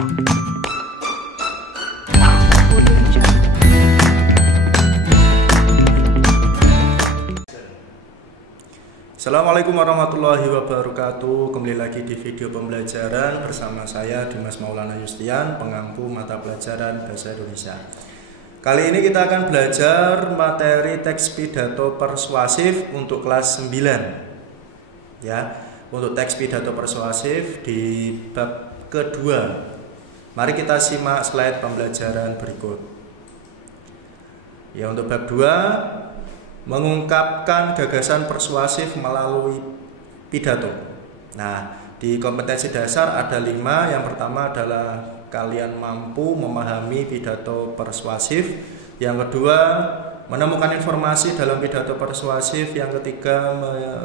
Assalamualaikum warahmatullahi wabarakatuh. Kembali lagi di video pembelajaran bersama saya Dimas Maulana Yustian, pengampu mata pelajaran Bahasa Indonesia. Kali ini kita akan belajar materi teks pidato persuasif untuk kelas 9. Ya, untuk teks pidato persuasif di bab kedua. Mari kita simak slide pembelajaran berikut. Ya, untuk bab 2, mengungkapkan gagasan persuasif melalui pidato. Nah, di kompetensi dasar ada 5. Yang pertama adalah kalian mampu memahami pidato persuasif. Yang kedua, menemukan informasi dalam pidato persuasif. Yang ketiga,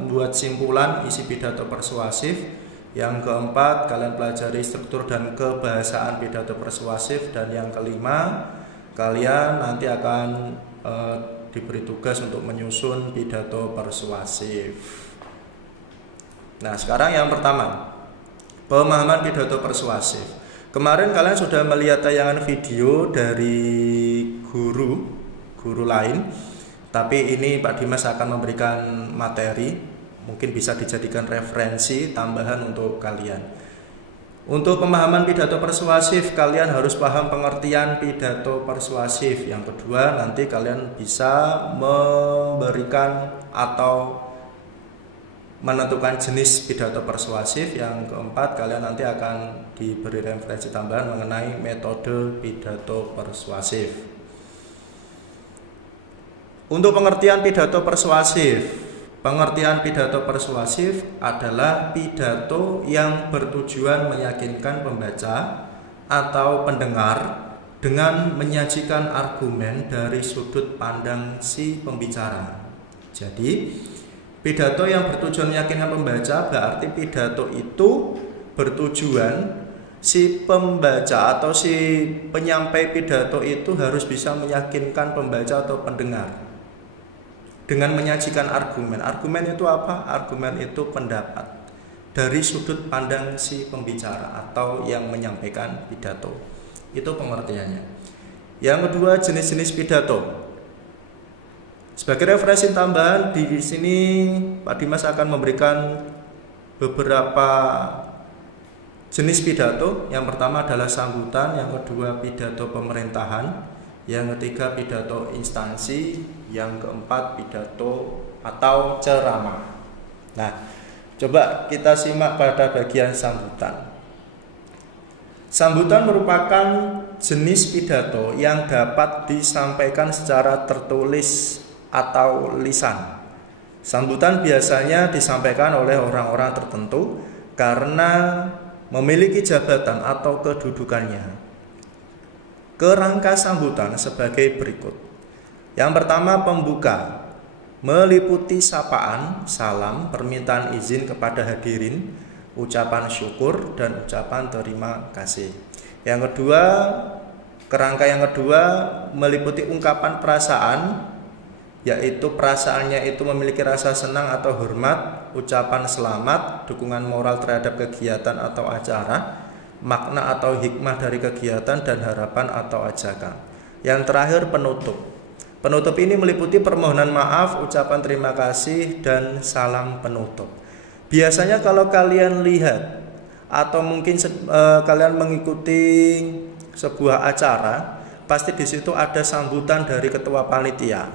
membuat simpulan isi pidato persuasif. Yang keempat, kalian pelajari struktur dan kebahasaan pidato persuasif. Dan yang kelima, kalian nanti akan diberi tugas untuk menyusun pidato persuasif. Nah, sekarang yang pertama, pemahaman pidato persuasif. Kemarin kalian sudah melihat tayangan video dari guru lain, tapi ini Pak Dimas akan memberikan materi, mungkin bisa dijadikan referensi tambahan untuk kalian. Untuk pemahaman pidato persuasif, kalian harus paham pengertian pidato persuasif. Yang kedua, nanti kalian bisa memberikan atau menentukan jenis pidato persuasif. Yang keempat, kalian nanti akan diberi referensi tambahan mengenai metode pidato persuasif. Untuk pengertian pidato persuasif, pengertian pidato persuasif adalah pidato yang bertujuan meyakinkan pembaca atau pendengar dengan menyajikan argumen dari sudut pandang si pembicara. Jadi, pidato yang bertujuan meyakinkan pembaca berarti pidato itu bertujuan si pembaca atau si penyampai pidato itu harus bisa meyakinkan pembaca atau pendengar dengan menyajikan argumen. Argumen itu apa? Argumen itu pendapat dari sudut pandang si pembicara atau yang menyampaikan pidato. Itu pengertiannya. Yang kedua, jenis-jenis pidato. Sebagai referensi tambahan, di sini Pak Dimas akan memberikan beberapa jenis pidato. Yang pertama adalah sambutan, yang kedua pidato pemerintahan, yang ketiga pidato instansi, yang keempat pidato atau ceramah. Nah, coba kita simak pada bagian sambutan. Sambutan merupakan jenis pidato yang dapat disampaikan secara tertulis atau lisan. Sambutan biasanya disampaikan oleh orang-orang tertentu karena memiliki jabatan atau kedudukannya. Kerangka sambutan sebagai berikut. Yang pertama, pembuka, meliputi sapaan, salam, permintaan izin kepada hadirin, ucapan syukur, dan ucapan terima kasih. Yang kedua, kerangka yang kedua meliputi ungkapan perasaan, yaitu perasaannya itu memiliki rasa senang atau hormat, ucapan selamat, dukungan moral terhadap kegiatan atau acara, makna atau hikmah dari kegiatan, dan harapan atau ajakan. Yang terakhir, penutup. Penutup ini meliputi permohonan maaf, ucapan terima kasih, dan salam penutup. Biasanya kalau kalian lihat atau mungkin kalian mengikuti sebuah acara, pasti di situ ada sambutan dari ketua panitia.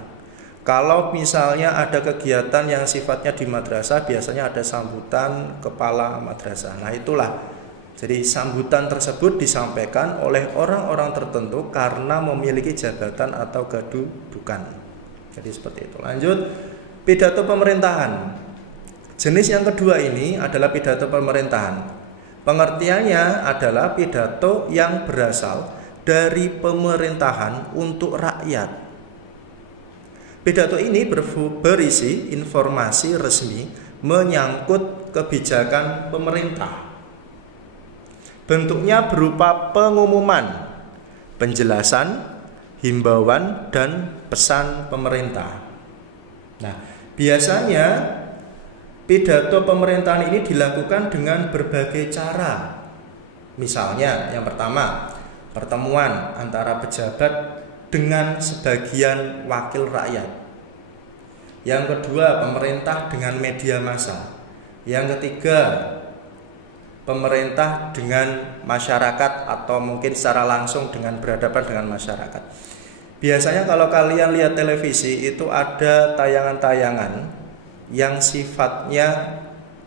Kalau misalnya ada kegiatan yang sifatnya di madrasah, biasanya ada sambutan kepala madrasah. Nah, itulah. Jadi sambutan tersebut disampaikan oleh orang-orang tertentu karena memiliki jabatan atau kedudukan. Jadi seperti itu. Lanjut, pidato pemerintahan. Jenis yang kedua ini adalah pidato pemerintahan. Pengertiannya adalah pidato yang berasal dari pemerintahan untuk rakyat. Pidato ini berisi informasi resmi menyangkut kebijakan pemerintah. Bentuknya berupa pengumuman, penjelasan, himbauan, dan pesan pemerintah. Nah, biasanya pidato pemerintahan ini dilakukan dengan berbagai cara. Misalnya yang pertama, pertemuan antara pejabat dengan sebagian wakil rakyat. Yang kedua, pemerintah dengan media massa. Yang ketiga, pemerintah dengan masyarakat atau mungkin secara langsung dengan berhadapan dengan masyarakat. Biasanya kalau kalian lihat televisi itu ada tayangan-tayangan yang sifatnya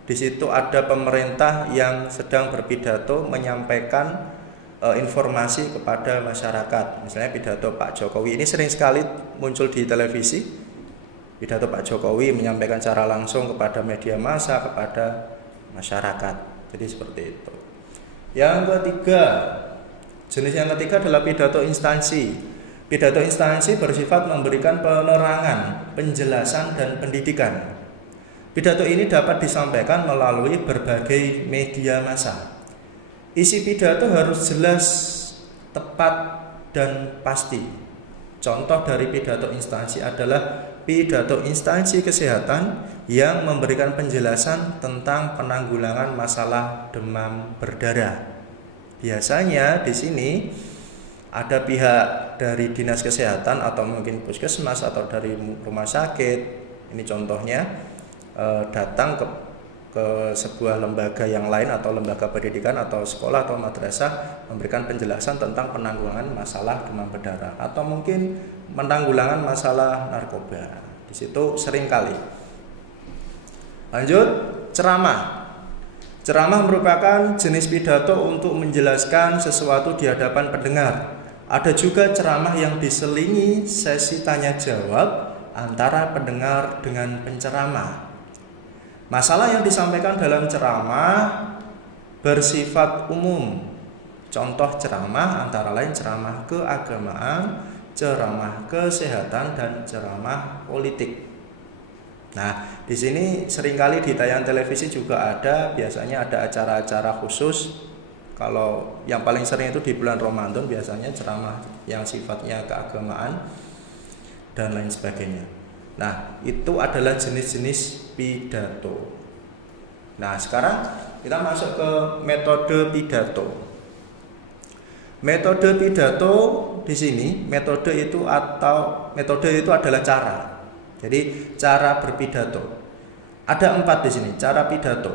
di situ ada pemerintah yang sedang berpidato menyampaikan informasi kepada masyarakat. Misalnya pidato Pak Jokowi ini sering sekali muncul di televisi. Pidato Pak Jokowi menyampaikan secara langsung kepada media massa, kepada masyarakat. Jadi seperti itu. Yang ketiga, jenis yang ketiga adalah pidato instansi. Pidato instansi bersifat memberikan penerangan, penjelasan, dan pendidikan. Pidato ini dapat disampaikan melalui berbagai media massa. Isi pidato harus jelas, tepat, dan pasti. Contoh dari pidato instansi adalah pidato instansi kesehatan yang memberikan penjelasan tentang penanggulangan masalah demam berdarah. Biasanya di sini ada pihak dari dinas kesehatan atau mungkin puskesmas atau dari rumah sakit. Ini contohnya datang ke sebuah lembaga yang lain atau lembaga pendidikan atau sekolah atau madrasah memberikan penjelasan tentang penanggulangan masalah demam berdarah atau mungkin penanggulangan masalah narkoba. Di situ sering kali. Lanjut, ceramah. Ceramah merupakan jenis pidato untuk menjelaskan sesuatu di hadapan pendengar. Ada juga ceramah yang diselingi sesi tanya jawab antara pendengar dengan penceramah. Masalah yang disampaikan dalam ceramah bersifat umum. Contoh ceramah antara lain ceramah keagamaan, ceramah kesehatan, dan ceramah politik. Nah, di sini seringkali di tayangan televisi juga ada, biasanya ada acara-acara khusus. Kalau yang paling sering itu di bulan Ramadan biasanya ceramah yang sifatnya keagamaan dan lain sebagainya. Nah, itu adalah jenis-jenis pidato. Nah, sekarang kita masuk ke metode pidato. Metode pidato di sini, metode itu adalah cara. Jadi cara berpidato. Ada 4 di sini cara pidato.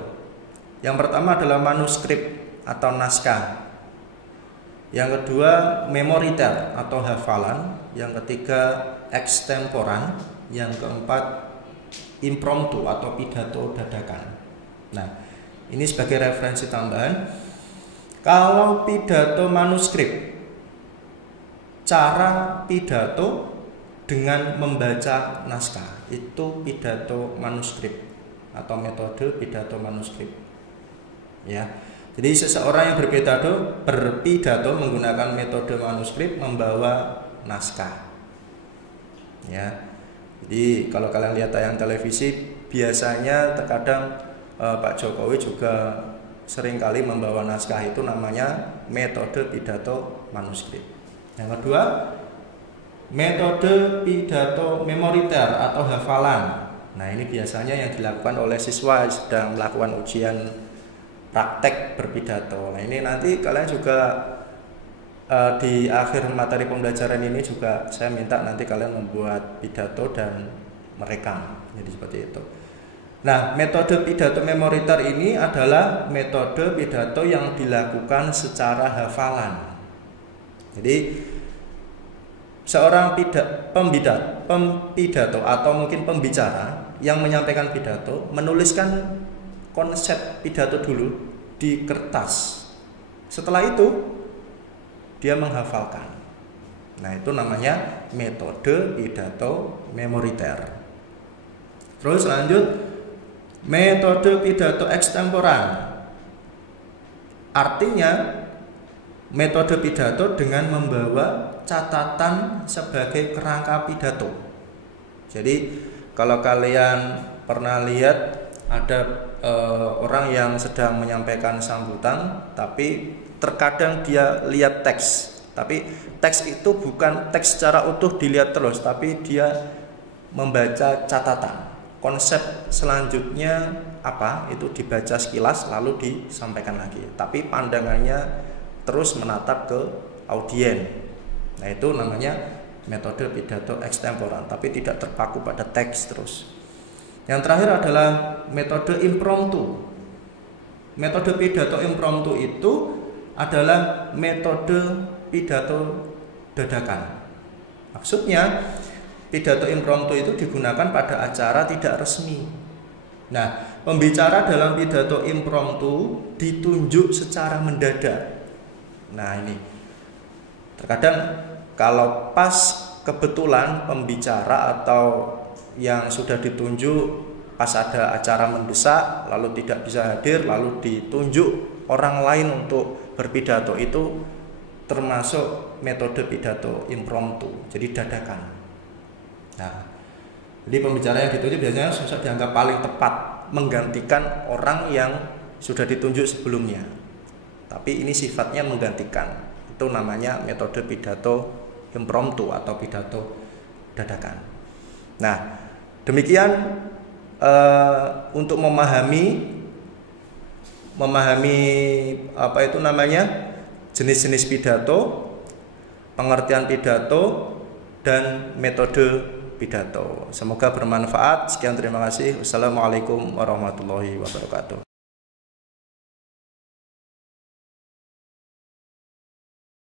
Yang pertama adalah manuskrip atau naskah. Yang kedua memoriter atau hafalan. Yang ketiga extemporan. Yang keempat impromptu atau pidato dadakan. Nah, ini sebagai referensi tambahan. Kalau pidato manuskrip, cara pidato dengan membaca naskah, itu pidato manuskrip atau metode pidato manuskrip. Ya. Jadi seseorang yang berpidato menggunakan metode manuskrip membawa naskah. Ya. Jadi kalau kalian lihat tayangan televisi, biasanya terkadang Pak Jokowi juga seringkali membawa naskah, itu namanya metode pidato manuskrip. Yang kedua, metode pidato memoriter atau hafalan. Nah, ini biasanya yang dilakukan oleh siswa yang sedang melakukan ujian praktek berpidato. Nah, ini nanti kalian juga di akhir materi pembelajaran ini juga saya minta nanti kalian membuat pidato dan merekam. Jadi seperti itu. Nah, metode pidato memoriter ini adalah metode pidato yang dilakukan secara hafalan. Jadi seorang pempidato atau mungkin pembicara yang menyampaikan pidato menuliskan konsep pidato dulu di kertas. Setelah itu dia menghafalkan. Nah, itu namanya metode pidato memoriter. Terus lanjut, metode pidato extemporan. Artinya metode pidato dengan membawa catatan sebagai kerangka pidato. Jadi kalau kalian pernah lihat ada orang yang sedang menyampaikan sambutan, tapi terkadang dia lihat teks, tapi teks itu bukan teks secara utuh dilihat terus, tapi dia membaca catatan. Konsep selanjutnya apa itu dibaca sekilas lalu disampaikan lagi, tapi pandangannya terus menatap ke audien. Nah, itu namanya metode pidato extemporan, tapi tidak terpaku pada teks terus. Yang terakhir adalah metode impromptu. Metode pidato impromptu itu adalah metode pidato dadakan. Maksudnya pidato impromptu itu digunakan pada acara tidak resmi. Nah, pembicara dalam pidato impromptu ditunjuk secara mendadak. Nah, ini terkadang kalau pas kebetulan pembicara atau yang sudah ditunjuk pas ada acara mendesak lalu tidak bisa hadir, lalu ditunjuk orang lain untuk berpidato, itu termasuk metode pidato impromptu, jadi dadakan. Nah, jadi pembicara yang ditunjuk biasanya sosok dianggap paling tepat menggantikan orang yang sudah ditunjuk sebelumnya, tapi ini sifatnya menggantikan. Itu namanya metode pidato impromptu atau pidato dadakan. Nah, demikian untuk memahami apa itu namanya jenis-jenis pidato, pengertian pidato, dan metode pidato. Semoga bermanfaat. Sekian, terima kasih. Wassalamualaikum warahmatullahi wabarakatuh.